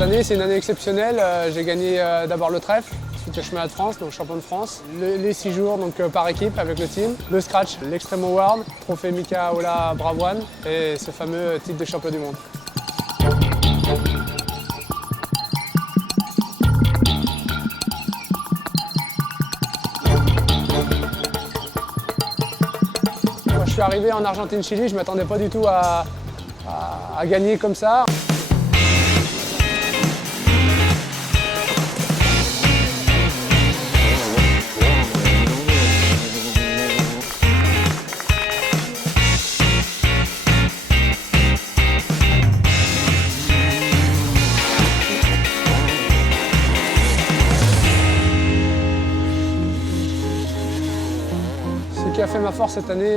Cette année, c'est une année exceptionnelle. J'ai gagné d'abord le trèfle, ensuite le championnat de France, donc champion de France. Les 6 jours donc, par équipe avec le team. Le scratch, l'Extreme Award, trophée Mika Ola Bravoine et ce fameux titre de champion du monde. Quand je suis arrivé en Argentine-Chili, je ne m'attendais pas du tout à gagner comme ça. Ce qui a fait ma force cette année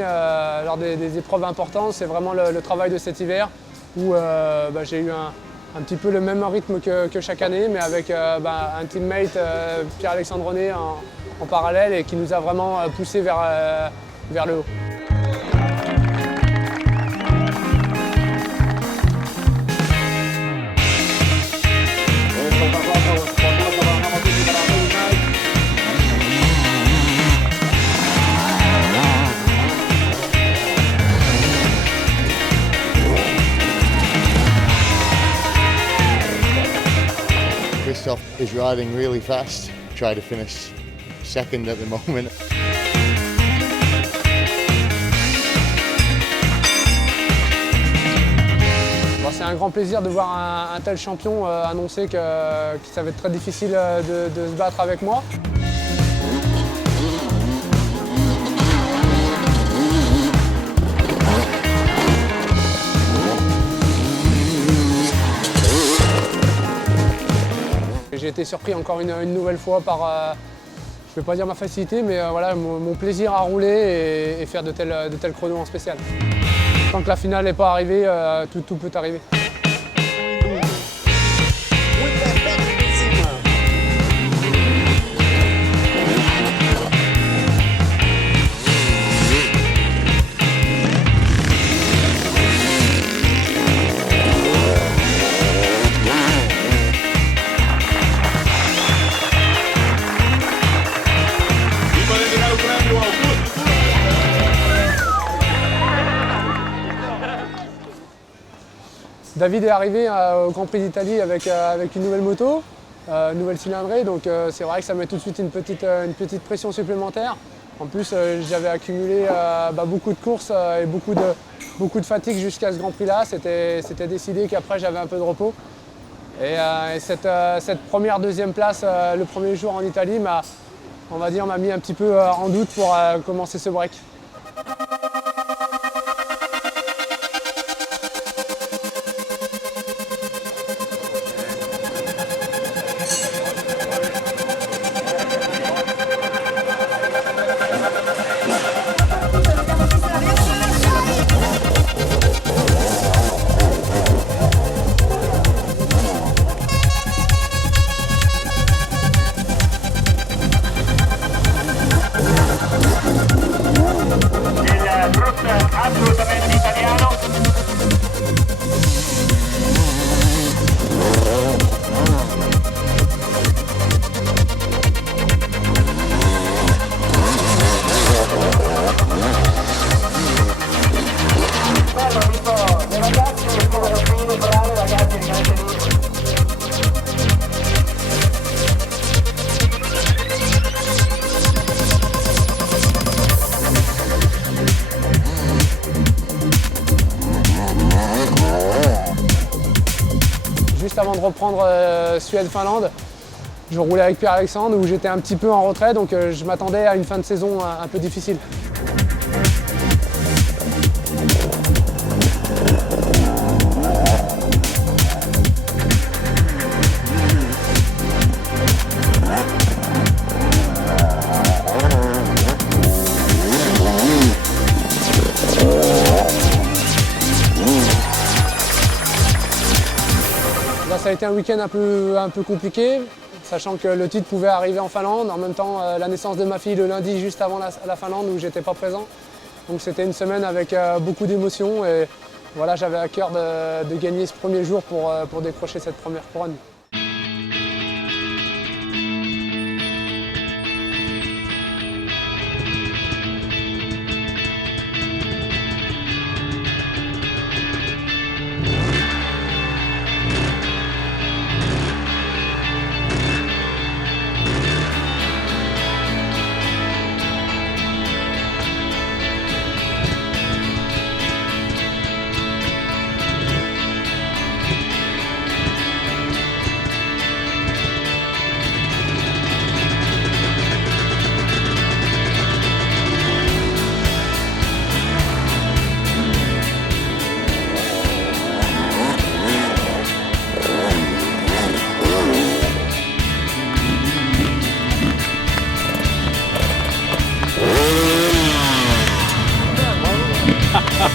lors des épreuves importantes, c'est vraiment le travail de cet hiver où j'ai eu un petit peu le même rythme que chaque année, mais avec un teammate, Pierre-Alexandre René, en parallèle et qui nous a vraiment poussé vers le haut. Christophe is riding really fast. Try to finish second at the moment. C'est un grand plaisir de voir un tel champion annoncer que ça va être très difficile de se battre avec moi. J'ai été surpris encore une nouvelle fois par, je ne vais pas dire ma facilité, mais voilà, mon plaisir à rouler et faire de tels chronos en spécial. Tant que la finale n'est pas arrivée, tout peut arriver. David est arrivé au Grand Prix d'Italie avec une nouvelle moto, une nouvelle cylindrée, donc c'est vrai que ça met tout de suite une petite pression supplémentaire. En plus, j'avais accumulé beaucoup de courses et beaucoup de fatigue jusqu'à ce Grand Prix-là. C'était décidé qu'après j'avais un peu de repos. Et cette première, deuxième place le premier jour en Italie m'a mis un petit peu en doute pour commencer ce break. Assolutamente italiano. Bello, dico, le ragazze che sono fine, brave ragazzi, rimanete lì. Juste avant de reprendre Suède-Finlande, je roulais avec Pierre-Alexandre où j'étais un petit peu en retrait, donc je m'attendais à une fin de saison un peu difficile. Là, ça a été un week-end un peu compliqué, sachant que le titre pouvait arriver en Finlande. En même temps, la naissance de ma fille le lundi juste avant la Finlande où j'étais pas présent. Donc c'était une semaine avec beaucoup d'émotions et voilà, j'avais à cœur de gagner ce premier jour pour décrocher cette première couronne.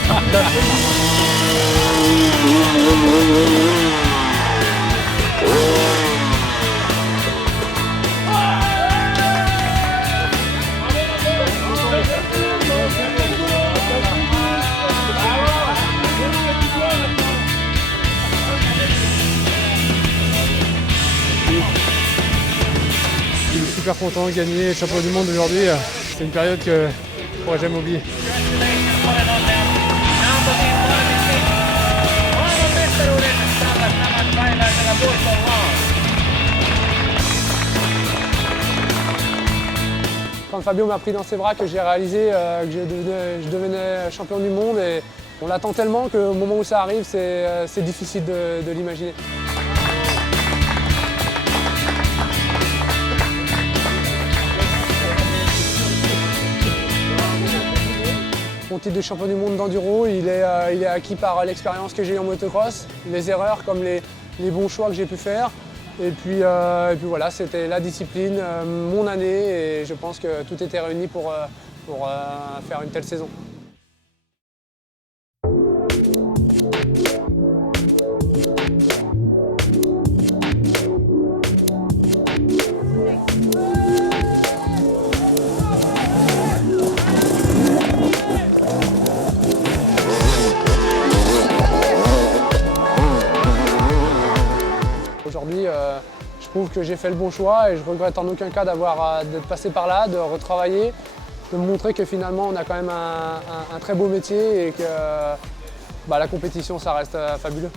Je suis super content de gagner le champion du monde aujourd'hui. C'est une période que je ne pourrai jamais oublier. Quand Fabio m'a pris dans ses bras, que j'ai réalisé que je devenais champion du monde, et on l'attend tellement qu'au moment où ça arrive, c'est difficile de l'imaginer. Mon titre de champion du monde d'enduro, il est acquis par l'expérience que j'ai eue en motocross, les erreurs comme les bons choix que j'ai pu faire. Et puis voilà, c'était la discipline, mon année, et je pense que tout était réuni pour faire une telle saison. Aujourd'hui, je trouve que j'ai fait le bon choix et je regrette en aucun cas d'être passé par là, de retravailler, de me montrer que finalement on a quand même un très beau métier et que la compétition ça reste fabuleux.